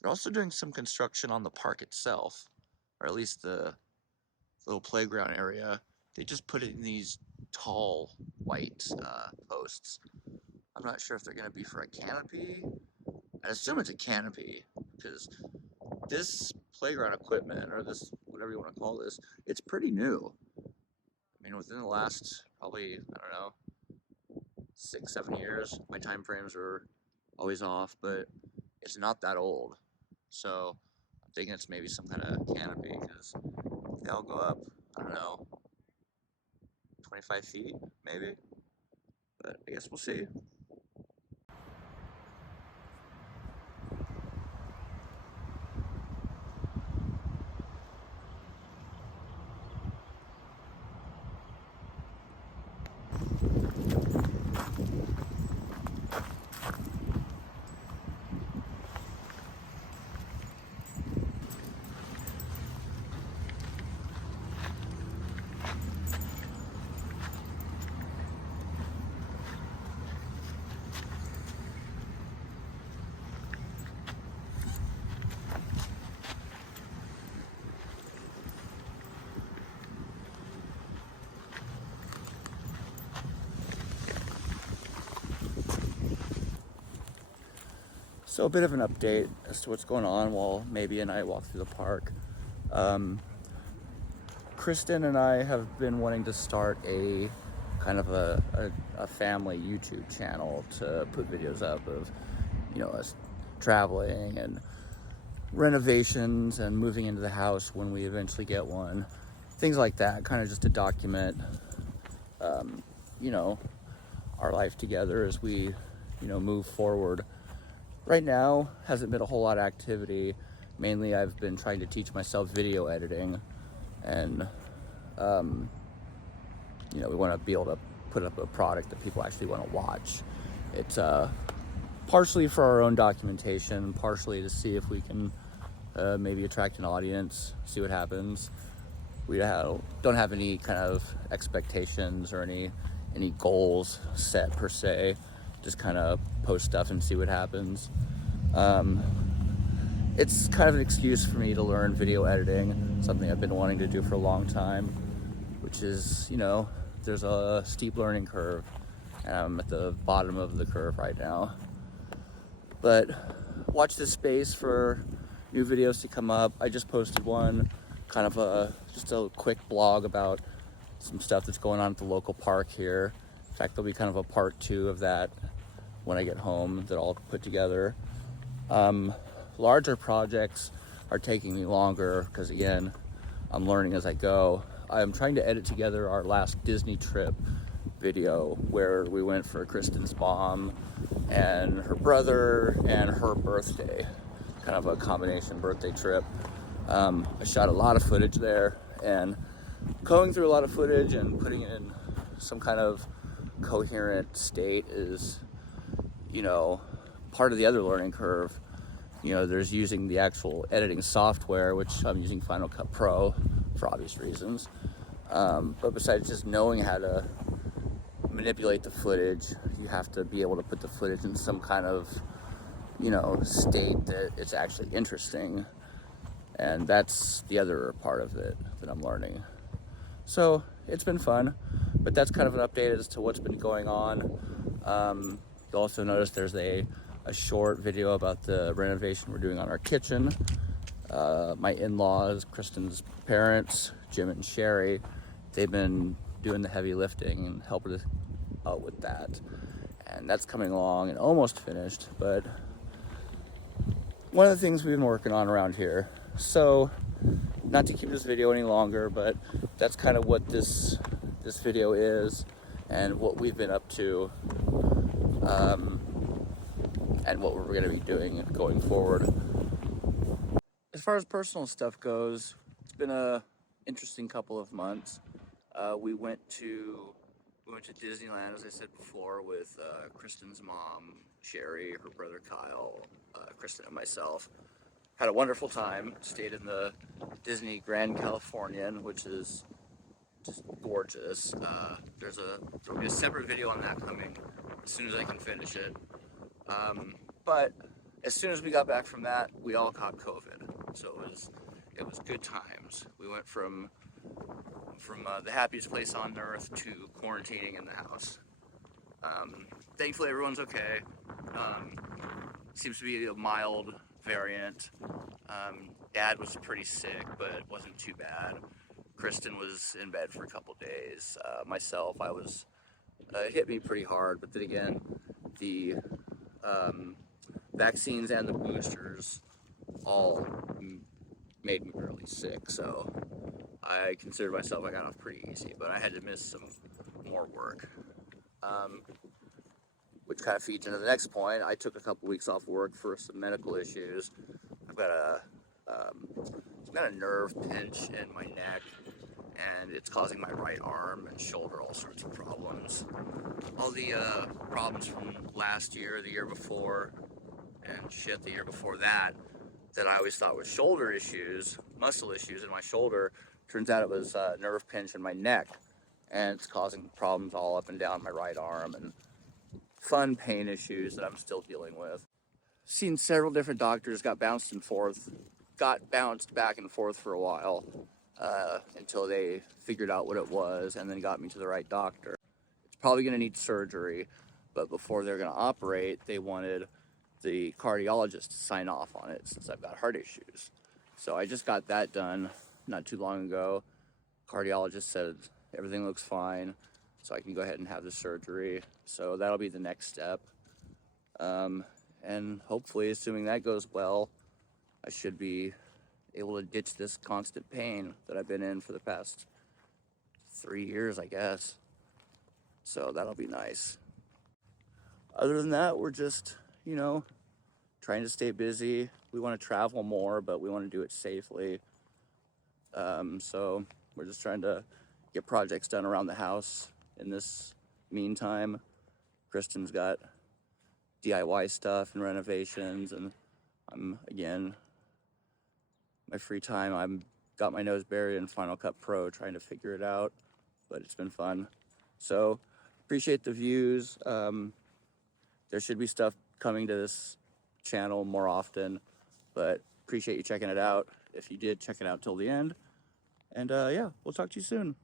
They're also doing some construction on the park itself, or at least the little playground area. They just put it in these tall white posts. I'm not sure if they're going to be for a canopy. I assume it's a canopy because this playground equipment, or this, whatever you want to call this, it's pretty new. I mean, within the last probably, I don't know, 6, 7 years, my time frames are always off, but it's not that old. So I'm thinking it's maybe some kind of canopy because they all go up, I don't know, 25 feet maybe. But I guess we'll see. So a bit of an update as to what's going on while maybe and I walk through the park. Um, Kristen and I have been wanting to start a kind of a family YouTube channel to put videos up of, us traveling and renovations and moving into the house when we eventually get one. Things like that, kind of just to document, um, you know, our life together as we, move forward. Right now, hasn't been a whole lot of activity. Mainly, I've been trying to teach myself video editing, and we want to be able to put up a product that people actually want to watch. It's partially for our own documentation, partially to see if we can maybe attract an audience, see what happens. We don't have any kind of expectations or any goals set per se. Just kind of post stuff and see what happens. It's kind of an excuse for me to learn video editing, something I've been wanting to do for a long time, which is, there's a steep learning curve, and I'm at the bottom of the curve right now. But watch this space for new videos to come up. I just posted one, kind of just a quick blog about some stuff that's going on at the local park here. In fact, there'll be kind of a part 2 of that when I get home that I'll put together. Larger projects are taking me longer because, again, I'm learning as I go. I'm trying to edit together our last Disney trip video where we went for Kristen's mom and her brother and her birthday, kind of a combination birthday trip. I shot a lot of footage there, and going through a lot of footage and putting it in some kind of coherent state is, part of the other learning curve. There's using the actual editing software, which I'm using Final Cut Pro for obvious reasons. But besides just knowing how to manipulate the footage, you have to be able to put the footage in some kind of, state that it's actually interesting. And that's the other part of it that I'm learning. So it's been fun, but that's kind of an update as to what's been going on. You'll also notice there's a short video about the renovation we're doing on our kitchen. My in-laws, Kristen's parents, Jim and Sherry, they've been doing the heavy lifting and helping us out with that. And that's coming along and almost finished, but one of the things we've been working on around here. So, not to keep this video any longer, but that's kind of what this video is and what we've been up to, and what we're going to be doing going forward. As far as personal stuff goes, it's been a interesting couple of months. We went to Disneyland, as I said before, with Kristen's mom, Sherry, her brother Kyle, Kristen, and myself. Had a wonderful time. Stayed in the Disney Grand Californian, which is just gorgeous. There'll be a separate video on that coming as soon as I can finish it. But as soon as we got back from that, we all caught COVID. So it was good times. We went from the happiest place on earth to quarantining in the house. Thankfully, everyone's okay. Seems to be a mild variant. Dad was pretty sick, but it wasn't too bad. Kristen was in bed for a couple days. Myself, it hit me pretty hard, but then again, the vaccines and the boosters all made me really sick, so I considered myself I got off pretty easy, but I had to miss some more work. Which kind of feeds into the next point. I took a couple weeks off work for some medical issues. I've got a nerve pinch in my neck, and it's causing my right arm and shoulder all sorts of problems. All the problems from last year, the year before, and shit, the year before that I always thought was shoulder issues, muscle issues in my shoulder, turns out it was a nerve pinch in my neck, and it's causing problems all up and down my right arm, and fun pain issues that I'm still dealing with. Seen several different doctors, got bounced back and forth for a while until they figured out what it was and then got me to the right doctor. It's probably going to need surgery, but before they're going to operate, they wanted the cardiologist to sign off on it since I've got heart issues. So I just got that done not too long ago. Cardiologist said everything looks fine, so I can go ahead and have the surgery. So that'll be the next step. And hopefully, assuming that goes well, I should be able to ditch this constant pain that I've been in for the past 3 years, I guess. So that'll be nice. Other than that, we're just, trying to stay busy. We want to travel more, but we want to do it safely. So we're just trying to get projects done around the house in this meantime. Kristen's got DIY stuff and renovations, and my free time, I'm got my nose buried in Final Cut Pro trying to figure it out, but it's been fun. So appreciate the views. There should be stuff coming to this channel more often, but appreciate you checking it out. If you did, check it out till the end. And yeah, we'll talk to you soon.